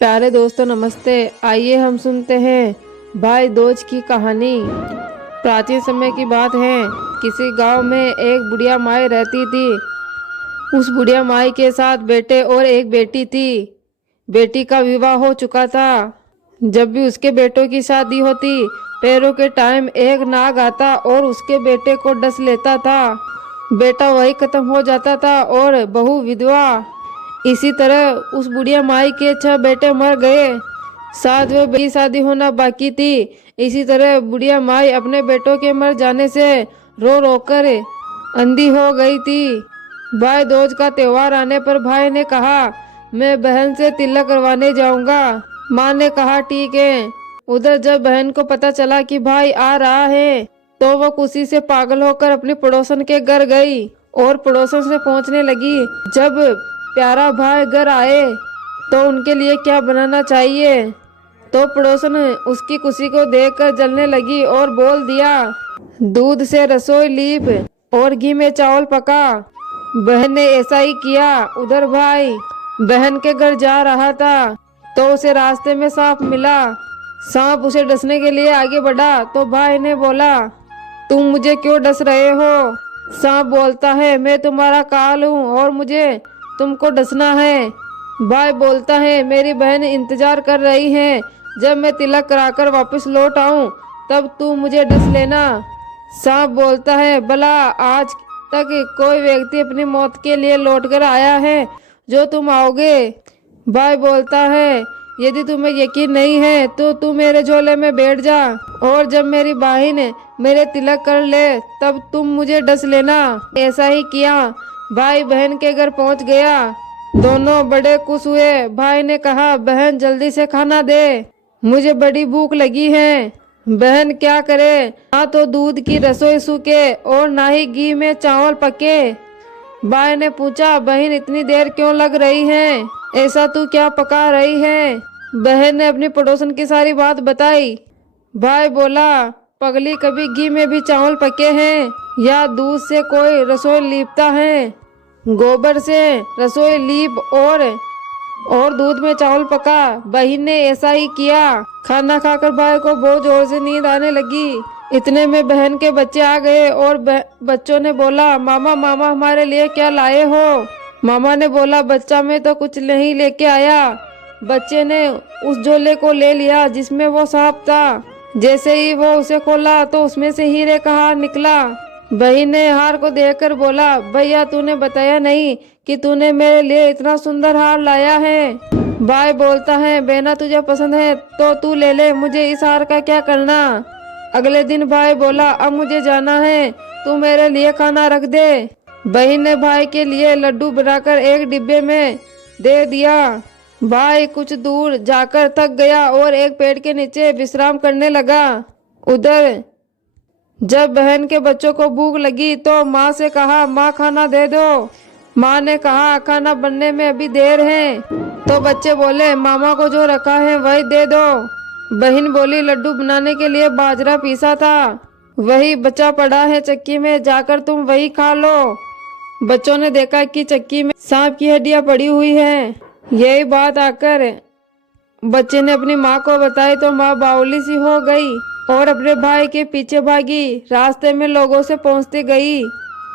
प्यारे दोस्तों नमस्ते। आइए हम सुनते हैं भाई दोज की कहानी। प्राचीन समय की बात है। किसी गांव में एक बुढ़िया माई रहती थी। उस बुढ़िया माई के साथ बेटे और एक बेटी थी। बेटी का विवाह हो चुका था। जब भी उसके बेटों की शादी होती, पैरों के टाइम एक नाग आता और उसके बेटे को डस लेता था। बेटा वही खत्म हो जाता था और बहू विधवा। इसी तरह उस बुढ़िया माई के 6 बेटे मर गए। साथ वो बेटी शादी होना बाकी थी। इसी तरह बुढ़िया माई अपने बेटों के मर जाने से रो रो कर अंधी हो गई थी। भाई दूज का त्योहार आने पर भाई ने कहा, मैं बहन से तिलक करवाने जाऊंगा। माँ ने कहा ठीक है। उधर जब बहन को पता चला कि भाई आ रहा है तो वो खुशी से पागल होकर अपनी पड़ोसन के घर गई और पड़ोसन से पूछने लगी, जब प्यारा भाई घर आए तो उनके लिए क्या बनाना चाहिए। तो पड़ोसन उसकी खुशी को देखकर जलने लगी और बोल दिया, दूध से रसोई लीप और घी में चावल पका। बहन ने ऐसा ही किया। उधर भाई बहन के घर जा रहा था तो उसे रास्ते में सांप मिला। सांप उसे डसने के लिए आगे बढ़ा तो भाई ने बोला, तुम मुझे क्यों डस रहे हो। सांप बोलता है, मैं तुम्हारा काल हूँ और मुझे तुमको डसना है। भाई बोलता है, मेरी बहन इंतजार कर रही है। जब मैं तिलक कराकर वापस लौट आऊं तब तू मुझे डस लेना। सांप बोलता है, भला आज तक कोई व्यक्ति अपनी मौत के लिए लौट कर आया है जो तुम आओगे। भाई बोलता है, यदि तुम्हें यकीन नहीं है तो तू मेरे झोले में बैठ जा और जब मेरी बहन मेरे तिलक कर ले तब तुम मुझे डस लेना। ऐसा ही किया। भाई बहन के घर पहुंच गया। दोनों बड़े खुश हुए। भाई ने कहा, बहन जल्दी से खाना दे, मुझे बड़ी भूख लगी है। बहन क्या करे, ना तो दूध की रसोई सूखे और ना ही घी में चावल पके। भाई ने पूछा, बहन इतनी देर क्यों लग रही है, ऐसा तू क्या पका रही है। बहन ने अपनी पड़ोसन की सारी बात बताई। भाई बोला, पगली कभी घी में भी चावल पके हैं या दूध से कोई रसोई लीपता है। गोबर से रसोई लीप और दूध में चावल पका। बहन ने ऐसा ही किया। खाना खाकर भाई को बहुत जोर से नींद आने लगी। इतने में बहन के बच्चे आ गए और बच्चों ने बोला, मामा मामा हमारे लिए क्या लाए हो। मामा ने बोला, बच्चा मैं तो कुछ नहीं लेके आया। बच्चे ने उस झोले को ले लिया जिसमें वो सांप था। जैसे ही वो उसे खोला तो उसमें से हीरे का हार निकला। बहन ने हार को देखकर बोला, भैया तूने बताया नहीं कि तूने मेरे लिए इतना सुंदर हार लाया है। भाई बोलता है, बहना तुझे पसंद है तो तू ले ले, मुझे इस हार का क्या करना। अगले दिन भाई बोला, अब मुझे जाना है, तू मेरे लिए खाना रख दे। बहन ने भाई के लिए लड्डू बनाकर एक डिब्बे में दे दिया। भाई कुछ दूर जाकर थक गया और एक पेड़ के नीचे विश्राम करने लगा। उधर जब बहन के बच्चों को भूख लगी तो माँ से कहा, माँ खाना दे दो। माँ ने कहा, खाना बनने में अभी देर है। तो बच्चे बोले, मामा को जो रखा है वही दे दो। बहन बोली, लड्डू बनाने के लिए बाजरा पीसा था, वही बचा पड़ा है चक्की में, जाकर तुम वही खा लो। बच्चों ने देखा कि चक्की में सांप की हड्डियां पड़ी हुई हैं। यही बात आकर बच्चे ने अपनी माँ को बताई तो माँ बावली सी हो गई और अपने भाई के पीछे भागी। रास्ते में लोगों से पहुंचती गई,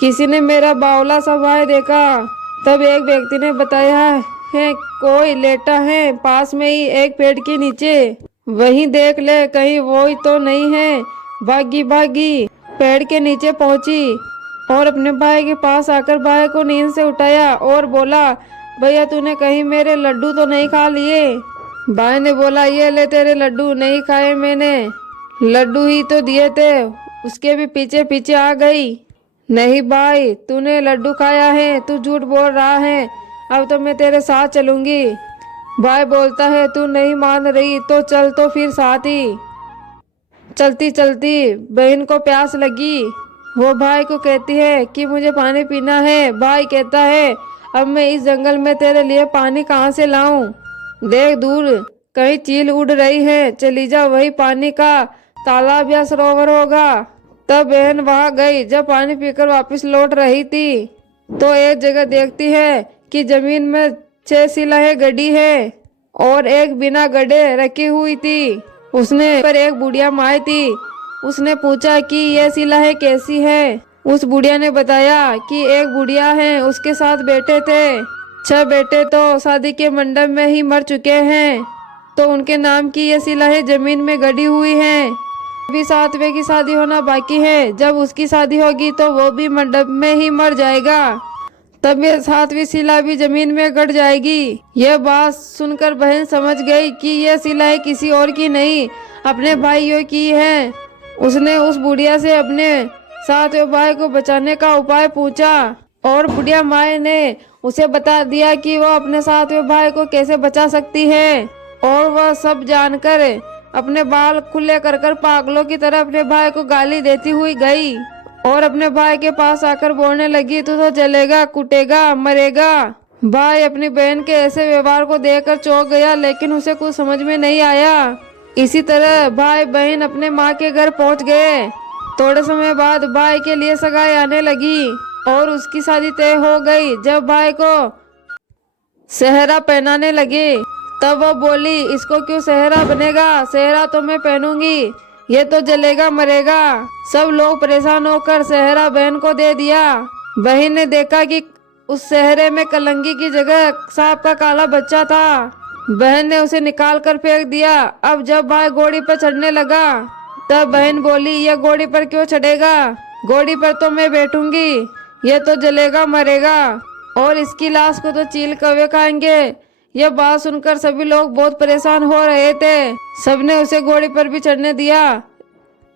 किसी ने मेरा बावला सा भाई देखा। तब एक व्यक्ति ने बताया है, कोई लेटा है पास में ही एक पेड़ के नीचे, वहीं देख ले कहीं वो ही तो नहीं है। भागी भागी पेड़ के नीचे पहुंची और अपने भाई के पास आकर भाई को नींद से उठाया और बोला, भैया तूने कहीं मेरे लड्डू तो नहीं खा लिए। भाई ने बोला, ये ले तेरे लड्डू, नहीं खाए मैंने, लड्डू ही तो दिए थे। उसके भी पीछे पीछे आ गई। नहीं भाई तूने लड्डू खाया है, तू झूठ बोल रहा है, अब तो मैं तेरे साथ चलूंगी। भाई बोलता है, तू नहीं मान रही तो चल तो फिर साथ ही। चलती चलती बहन को प्यास लगी। वो भाई को कहती है कि मुझे पानी पीना है। भाई कहता है, अब मैं इस जंगल में तेरे लिए पानी कहाँ से लाऊं। देख दूर कहीं चील उड़ रही है, चली जा, वही पानी का तालाब या सरोवर होगा। तब बहन वहां गई। जब पानी पीकर वापस लौट रही थी तो एक जगह देखती है कि जमीन में 6 शिलाएं गड़ी है और एक बिना गड्ढे रखी हुई थी। उसने पर एक बुढ़िया माँ थी। उसने पूछा कि यह शिला कैसी है। उस बुढ़िया ने बताया कि एक बुढ़िया है, उसके साथ बेटे थे। 6 बेटे तो शादी के मंडप में ही मर चुके हैं, तो उनके नाम की ये शिला जमीन में गड़ी हुई है। अभी 7वें की शादी होना बाकी है। जब उसकी शादी होगी तो वो भी मंडप में ही मर जाएगा, तब ये 7वीं शिला भी जमीन में गड़ जाएगी। यह बात सुनकर बहन समझ गई कि यह शिला किसी और की नहीं, अपने भाइयों की है। उसने उस बुढ़िया से अपने 7वें भाई को बचाने का उपाय पूछा और बुढ़िया माए ने उसे बता दिया कि वह अपने 7वें भाई को कैसे बचा सकती है। और वह सब जानकर अपने बाल खुले कर पागलों की तरह अपने भाई को गाली देती हुई गई और अपने भाई के पास आकर बोलने लगी, तू तो जलेगा, कुटेगा, मरेगा। भाई अपनी बहन के ऐसे व्यवहार को देखकर चौंक गया, लेकिन उसे कुछ समझ में नहीं आया। इसी तरह भाई बहन अपने माँ के घर पहुँच गए। थोड़े समय बाद भाई के लिए सगाई आने लगी और उसकी शादी तय हो गई। जब भाई को सेहरा पहनाने लगे तब वो बोली, इसको क्यों सेहरा बनेगा, सेहरा तो मैं पहनूंगी, ये तो जलेगा मरेगा। सब लोग परेशान होकर सेहरा बहन को दे दिया। बहन ने देखा कि उस सेहरे में कलंगी की जगह सांप का काला बच्चा था। बहन ने उसे निकाल कर फेंक दिया। अब जब भाई घोड़ी पर चढ़ने लगा तब बहन बोली, यह घोड़ी पर क्यों चढ़ेगा, घोड़ी पर तो मैं बैठूंगी, ये तो जलेगा मरेगा और इसकी लाश को तो चील कौवे खाएंगे। यह बात सुनकर सभी लोग बहुत परेशान हो रहे थे। सबने उसे घोड़ी पर भी चढ़ने दिया।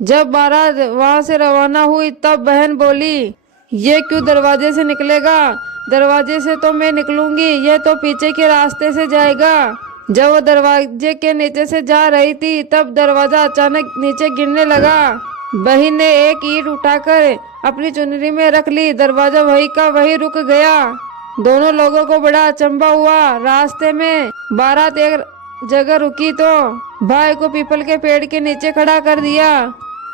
जब बारात वहां से रवाना हुई तब बहन बोली, ये क्यों दरवाजे से निकलेगा, दरवाजे से तो मैं निकलूंगी, यह तो पीछे के रास्ते से जाएगा। जब वो दरवाजे के नीचे से जा रही थी तब दरवाजा अचानक नीचे गिरने लगा। बहन ने एक ईंट उठाकर अपनी चुनरी में रख ली, दरवाजा वही का वही रुक गया। दोनों लोगों को बड़ा अचंभा हुआ। रास्ते में बारात एक जगह रुकी तो भाई को पीपल के पेड़ के नीचे खड़ा कर दिया।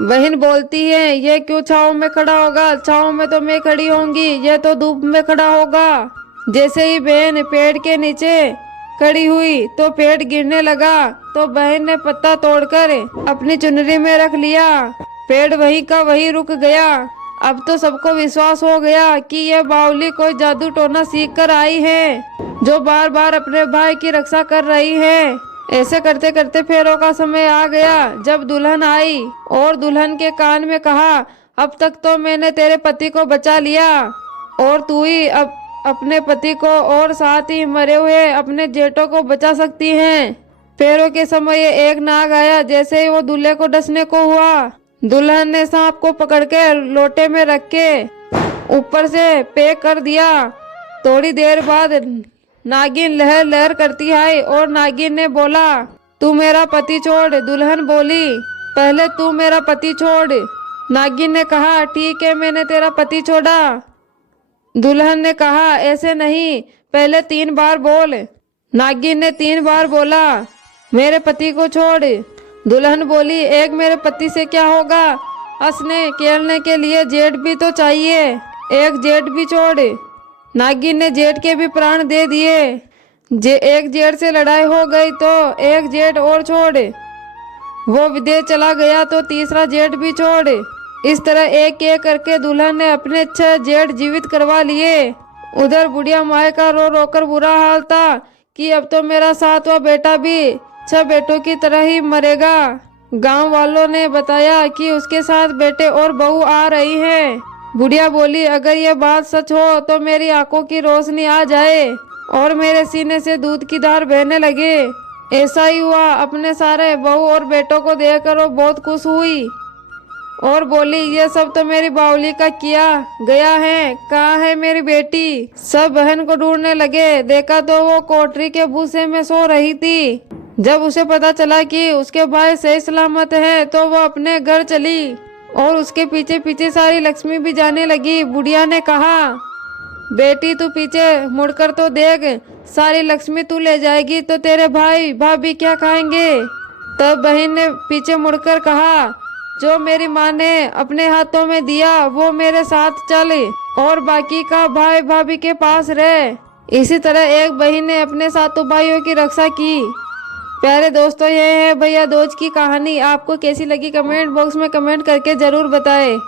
बहन बोलती है, ये क्यों छाँव में खड़ा होगा, छाँव में तो मैं खड़ी होंगी, यह तो धूप में खड़ा होगा। जैसे ही बहन पेड़ के नीचे खड़ी हुई तो पेड़ गिरने लगा, तो बहन ने पत्ता तोड़कर अपनी चुनरी में रख लिया। पेड़ वही का वही रुक गया। अब तो सबको विश्वास हो गया कि यह बावली कोई जादू टोना सीख कर आई है, जो बार बार अपने भाई की रक्षा कर रही है। ऐसे करते करते फेरों का समय आ गया। जब दुल्हन आई और दुल्हन के कान में कहा, अब तक तो मैंने तेरे पति को बचा लिया और तू ही अब अपने पति को और साथ ही मरे हुए अपने जेठों को बचा सकती हैं। फेरों के समय एक नाग आया। जैसे ही वो दूल्हे को डसने को हुआ, दुल्हन ने सांप को पकड़ के लोटे में रख के ऊपर से पैक कर दिया। थोड़ी देर बाद नागिन लहर लहर करती आई और नागिन ने बोला, तू मेरा पति छोड़। दुल्हन बोली, पहले तू मेरा पति छोड़। नागिन ने कहा, ठीक है, मैंने तेरा पति छोड़ा। दुल्हन ने कहा, ऐसे नहीं, पहले 3 बार बोल। नागिन ने 3 बार बोला, मेरे पति को छोड़। दुल्हन बोली, एक मेरे पति से क्या होगा, हंसने खेलने के लिए जेठ भी तो चाहिए, एक जेठ भी छोड़। नागिन ने जेठ के भी प्राण दे दिए। एक जेठ से लड़ाई हो गई तो एक जेठ और छोड़। वो विदेश चला गया तो तीसरा जेठ भी छोड़। इस तरह एक एक करके दुल्हन ने अपने 6 जेठ जीवित करवा लिए। उधर बुढ़िया माए का रो रो कर बुरा हाल था कि अब तो मेरा 7वां बेटा भी 6 बेटों की तरह ही मरेगा। गांव वालों ने बताया कि उसके साथ बेटे और बहू आ रही हैं। बुढ़िया बोली, अगर ये बात सच हो तो मेरी आंखों की रोशनी आ जाए और मेरे सीने से दूध की धार बहने लगे। ऐसा ही हुआ। अपने सारे बहू और बेटों को देखकर वो बहुत खुश हुई और बोली, ये सब तो मेरी बावली का किया गया है, कहाँ है मेरी बेटी। सब बहन को ढूंढने लगे। देखा तो वो कोठरी के भूसे में सो रही थी। जब उसे पता चला कि उसके भाई सही सलामत है तो वो अपने घर चली और उसके पीछे पीछे सारी लक्ष्मी भी जाने लगी। बुढ़िया ने कहा, बेटी तू पीछे मुड़कर तो देख, सारी लक्ष्मी तू ले जाएगी तो तेरे भाई भाभी क्या खाएंगे। तब बहन ने पीछे मुड़कर कहा, जो मेरी माँ ने अपने हाथों में दिया वो मेरे साथ चल और बाकी का भाई भाभी के पास रह। इसी तरह एक बहन ने अपने सातों भाइयों की रक्षा की। प्यारे दोस्तों, ये है भैया दूज की कहानी। आपको कैसी लगी कमेंट बॉक्स में कमेंट करके ज़रूर बताएं।